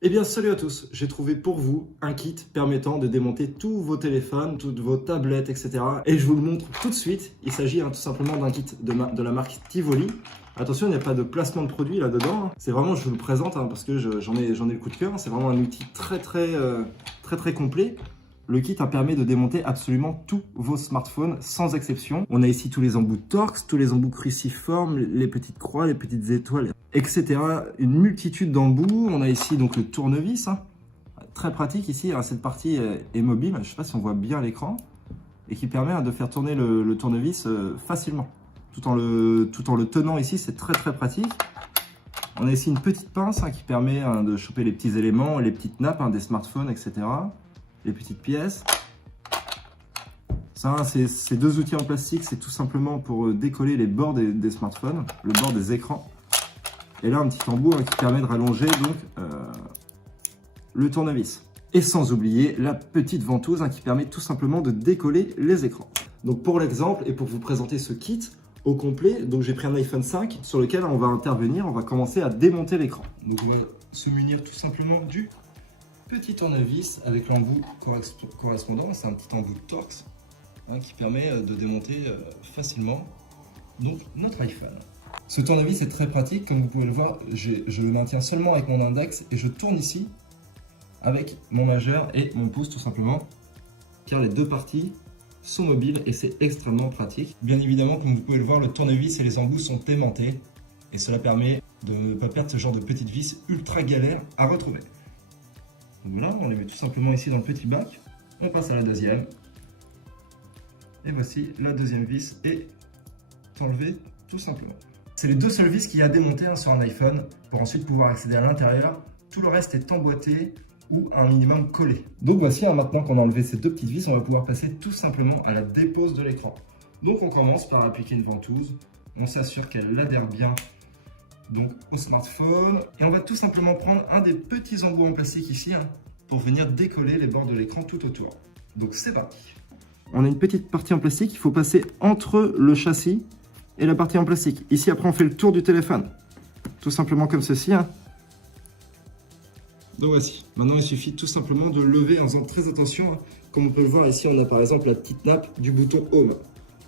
Eh bien salut à tous, j'ai trouvé pour vous un kit permettant de démonter tous vos téléphones, toutes vos tablettes, etc. Et je vous le montre tout de suite. Il s'agit tout simplement d'un kit de la marque Tivoli. Attention, il n'y a pas de placement de produit là-dedans. C'est vraiment, je vous le présente parce que j'en ai le coup de cœur. C'est vraiment un outil très complet. Le kit permet de démonter absolument tous vos smartphones sans exception. On a ici tous les embouts Torx, tous les embouts cruciformes, les petites croix, les petites étoiles, etc. Une multitude d'embouts. On a ici donc le tournevis, très pratique ici. Cette partie est mobile, je ne sais pas si on voit bien l'écran, et qui permet de faire tourner le tournevis facilement. Tout en le tenant ici, c'est très pratique. On a ici une petite pince qui permet de choper les petits éléments, les petites nappes des smartphones, etc. Les petites pièces. Ça, ces deux outils en plastique, c'est tout simplement pour décoller les bords des smartphones, le bord des écrans. Et là, un petit embout qui permet de rallonger donc le tournevis. Et sans oublier la petite ventouse qui permet tout simplement de décoller les écrans. Donc pour l'exemple et pour vous présenter ce kit au complet, donc j'ai pris un iPhone 5 sur lequel on va intervenir, on va commencer à démonter l'écran. Donc on va se munir tout simplement du petit tournevis avec l'embout correspondant, c'est un petit embout de Torx qui permet de démonter facilement donc, notre iPhone. Ce tournevis est très pratique, comme vous pouvez le voir, je le maintiens seulement avec mon index et je tourne ici avec mon majeur et mon pouce tout simplement, car les deux parties sont mobiles et c'est extrêmement pratique. Bien évidemment, comme vous pouvez le voir, le tournevis et les embouts sont aimantés et cela permet de ne pas perdre ce genre de petites vis ultra galères à retrouver. Donc voilà, on les met tout simplement ici dans le petit bac. On passe à la deuxième. Et voici la deuxième vis est enlevée tout simplement. C'est les deux seules vis qu'il y a à démonter sur un iPhone pour ensuite pouvoir accéder à l'intérieur. Tout le reste est emboîté ou un minimum collé. Donc voici, maintenant qu'on a enlevé ces deux petites vis, on va pouvoir passer tout simplement à la dépose de l'écran. Donc on commence par appliquer une ventouse. On s'assure qu'elle adhère bien donc au smartphone et on va tout simplement prendre un des petits embouts en plastique ici pour venir décoller les bords de l'écran tout autour. Donc c'est parti. On a une petite partie en plastique, il faut passer entre le châssis et la partie en plastique. Ici après on fait le tour du téléphone, tout simplement comme ceci. Donc voici, maintenant il suffit tout simplement de lever en faisant très attention. Comme on peut le voir ici, on a par exemple la petite nappe du bouton Home.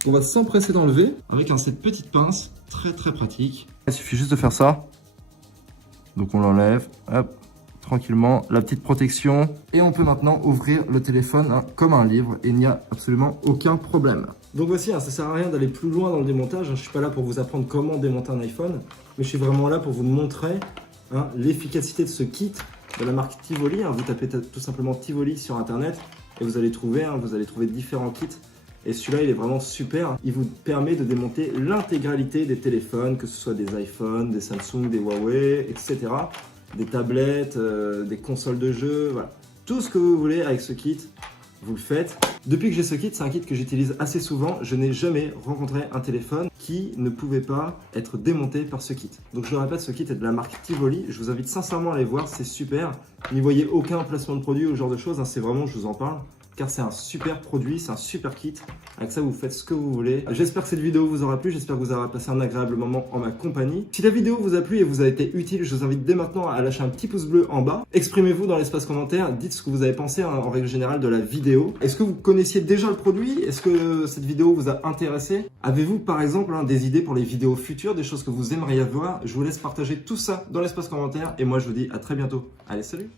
On va s'empresser d'enlever avec cette petite pince très pratique. Il suffit juste de faire ça. Donc on l'enlève, hop, tranquillement, la petite protection. Et on peut maintenant ouvrir le téléphone comme un livre et il n'y a absolument aucun problème. Donc voici, ça sert à rien d'aller plus loin dans le démontage. Je ne suis pas là pour vous apprendre comment démonter un iPhone, mais je suis vraiment là pour vous montrer l'efficacité de ce kit de la marque Tivoli. Vous tapez tout simplement Tivoli sur internet et vous allez trouver différents kits. Et celui-là, il est vraiment super. Il vous permet de démonter l'intégralité des téléphones, que ce soit des iPhones, des Samsung, des Huawei, etc. Des tablettes, des consoles de jeux, voilà. Tout ce que vous voulez avec ce kit, vous le faites. Depuis que j'ai ce kit, c'est un kit que j'utilise assez souvent. Je n'ai jamais rencontré un téléphone qui ne pouvait pas être démonté par ce kit. Donc je le répète, ce kit est de la marque Tivoli. Je vous invite sincèrement à aller voir, c'est super. N'y voyez aucun placement de produit ou ce genre de choses, c'est vraiment, je vous en parle. Car c'est un super produit, c'est un super kit. Avec ça, vous faites ce que vous voulez. J'espère que cette vidéo vous aura plu. J'espère que vous aurez passé un agréable moment en ma compagnie. Si la vidéo vous a plu et vous a été utile, je vous invite dès maintenant à lâcher un petit pouce bleu en bas. Exprimez-vous dans l'espace commentaire. Dites ce que vous avez pensé en règle générale de la vidéo. Est-ce que vous connaissiez déjà le produit? Est-ce que cette vidéo vous a intéressé? Avez-vous par exemple des idées pour les vidéos futures, des choses que vous aimeriez voir? Je vous laisse partager tout ça dans l'espace commentaire. Et moi, je vous dis à très bientôt. Allez, salut!